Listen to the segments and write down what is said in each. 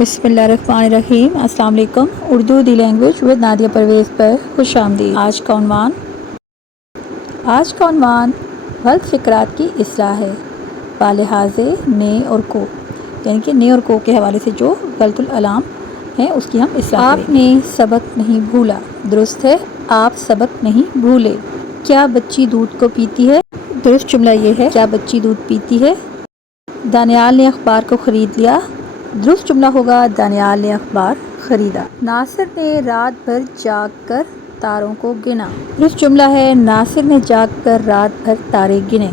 बिस्मिल्लाहिर्रहमानिर्रहीम। अस्सलाम वालेकुम। उर्दू दी लैंग्वेज विद नादिया परवेज़ पर खुश आमदीद। आज का उन्वान गलत फ़िक्रात की इस्लाह है। बालिहाज़े ने और को, यानी कि ने और को के हवाले से जो गलतुल अलाम है उसकी हम इस्लाह करेंगे। आपने सबक नहीं भूला, दुरुस्त है आप सबक नहीं भूले। क्या बच्ची दूध को पीती है? दुरुस्त जुमला ये है, क्या बच्ची दूध पीती है। दानियाल ने अखबार को ख़रीद लिया। दुरुस्त जुमला होगा दानियाल ने अखबार ख़रीदा। नासिर ने रात भर जाग कर तारों को गिना। दुरुस्त जुमला है नासिर ने जाग कर रात भर तारे गिने।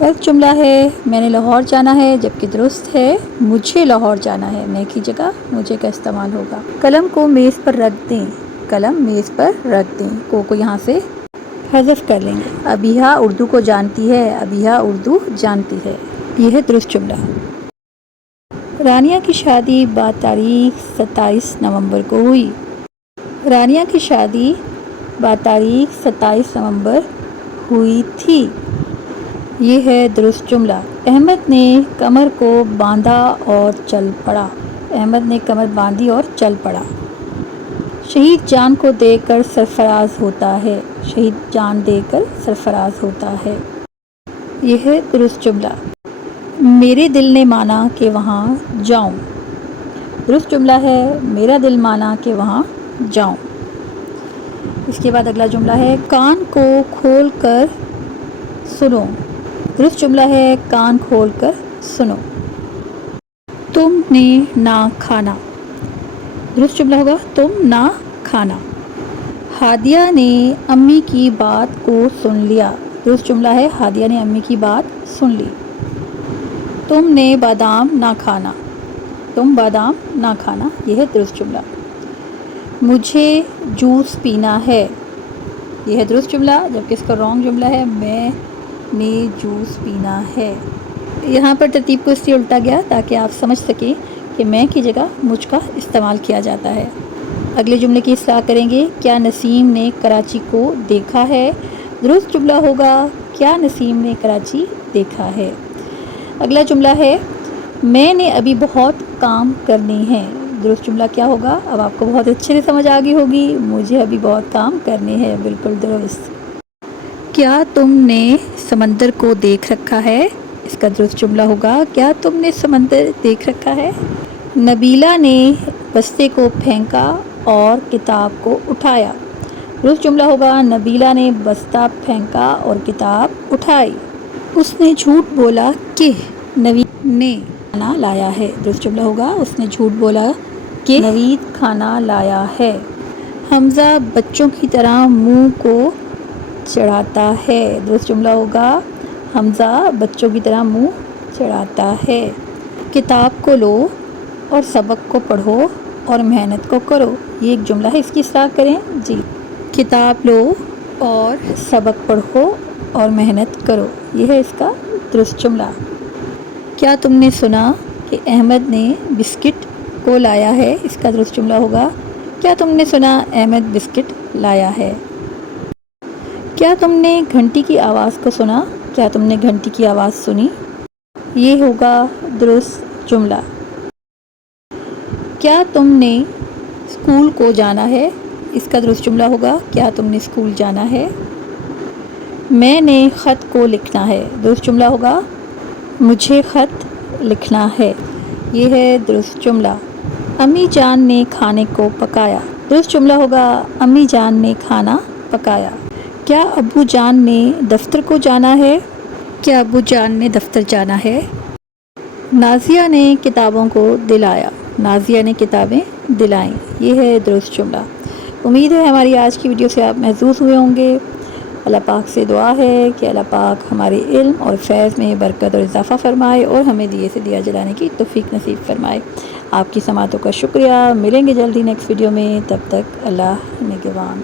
गलत जुमला है मैंने लाहौर जाना है, जबकि दुरुस्त है मुझे लाहौर जाना है। मैं की जगह मुझे का इस्तेमाल होगा। कलम को मेज़ पर रख दें, कलम मेज़ पर रख दें। को यहाँ से हज़फ कर लेंगे। अबिहा उर्दू को जानती है, अबिहा उर्दू जानती है। यह है दुरुस्त जुमला। रानिया की शादी बातारीख 27 नवंबर को हुई। रानिया की शादी बातारीख 27 नवंबर हुई थी। ये है दुरुस्त जुमला। अहमद ने कमर को बांधा और चल पड़ा। अहमद ने कमर बांधी और चल पड़ा। शहीद जान को देकर सरफराज होता है, शहीद जान देकर सरफराज होता है। यह है दुरुस्त जुमला। मेरे दिल ने माना कि वहाँ जाऊँ। दुरुस्त जुमला है मेरा दिल माना कि वहाँ जाऊँ। इसके बाद अगला जुमला है कान को खोल कर सुनो। दुरुस्त जुमला है कान खोल कर सुनो। तुमने ना खाना। दुरुस्त जुमला होगा तुम ना खाना। हादिया ने अम्मी की बात को सुन लिया। दुरुस्त जुमला है हादिया ने अम्मी की बात सुन ली। तुमने बादाम ना खाना। तुम बादाम ना खाना। यह है दुरुस्त जुमला। मुझे जूस पीना है। यह है दुरुस्त जुमला, जबकि इसका रॉन्ग जुमला है मैंने जूस पीना है। यहाँ पर तरतीब को इसलिए उल्टा गया ताकि आप समझ सकें कि मैं की जगह मुझ का इस्तेमाल किया जाता है। अगले जुमले की इस्लाह करेंगे। क्या नसीम ने कराची को देखा है? दुरुस्त जुमला होगा क्या नसीम ने कराची देखा है। अगला जुमला है मैंने अभी बहुत काम करने हैं। दुरुस्त जुमला क्या होगा? अब आपको बहुत अच्छे से समझ आ गई होगी। मुझे अभी बहुत काम करने हैं, बिल्कुल दुरुस्त। क्या तुमने समंदर को देख रखा है? इसका दुरुस्त जुमला होगा क्या तुमने समंदर देख रखा है। नबीला ने बस्ते को फेंका और किताब को उठाया। दुरुस्त जुमला होगा नबीला ने बस्ता फेंका और किताब उठाई। उसने झूठ बोला कि नवीद ने खाना लाया है। दुरुस्त जुमला होगा उसने झूठ बोला कि नवीद खाना लाया है। हमज़ा बच्चों की तरह मुंह को चढ़ाता है। दुरुस्त जुमला होगा हमज़ा बच्चों की तरह मुंह चढ़ाता है। किताब को लो और सबक को पढ़ो और मेहनत को करो। ये एक जुमला है, इसकी इस्लाह करें जी। किताब लो और सबक पढ़ो और मेहनत करो। यह है इसका दुरुस्त जुमला। क्या तुमने सुना कि अहमद ने बिस्किट को लाया है? इसका दुरुस्त जुमला होगा क्या तुमने सुना अहमद बिस्किट लाया है। क्या तुमने घंटी की आवाज़ को सुना? क्या तुमने घंटी की आवाज़ सुनी। ये होगा दुरुस्त जुमला। क्या तुमने स्कूल को जाना है? इसका दुरुस्त जुमला होगा क्या तुमने स्कूल जाना है। मैंने ख़त को लिखना है। दुरुस्त जुमला होगा मुझे ख़त लिखना है। ये है दुरुस्त जुमला। अम्मी जान ने खाने को पकाया। दुरुस्त जुमला होगा अम्मी जान ने खाना पकाया। क्या अब्बू जान ने दफ्तर को जाना है? क्या अब्बू जान ने दफ्तर जाना है। नाजिया ने किताबों को दिलाया। नाजिया ने किताबें दिलाईं। ये है दुरुस्त जुमला। उम्मीद है हमारी आज की वीडियो से आप महसूस हुए होंगे। अल्लाह पाक से दुआ है कि अल्लाह पाक हमारे इल्म और फैज़ में बरकत और इजाफ़ा फ़रमाए और हमें दिए से दिया जलाने की तौफ़ीक नसीब फ़रमाए। आपकी समातों का शुक्रिया। मिलेंगे जल्दी नेक्स्ट वीडियो में, तब तक अल्लाह निगहबान।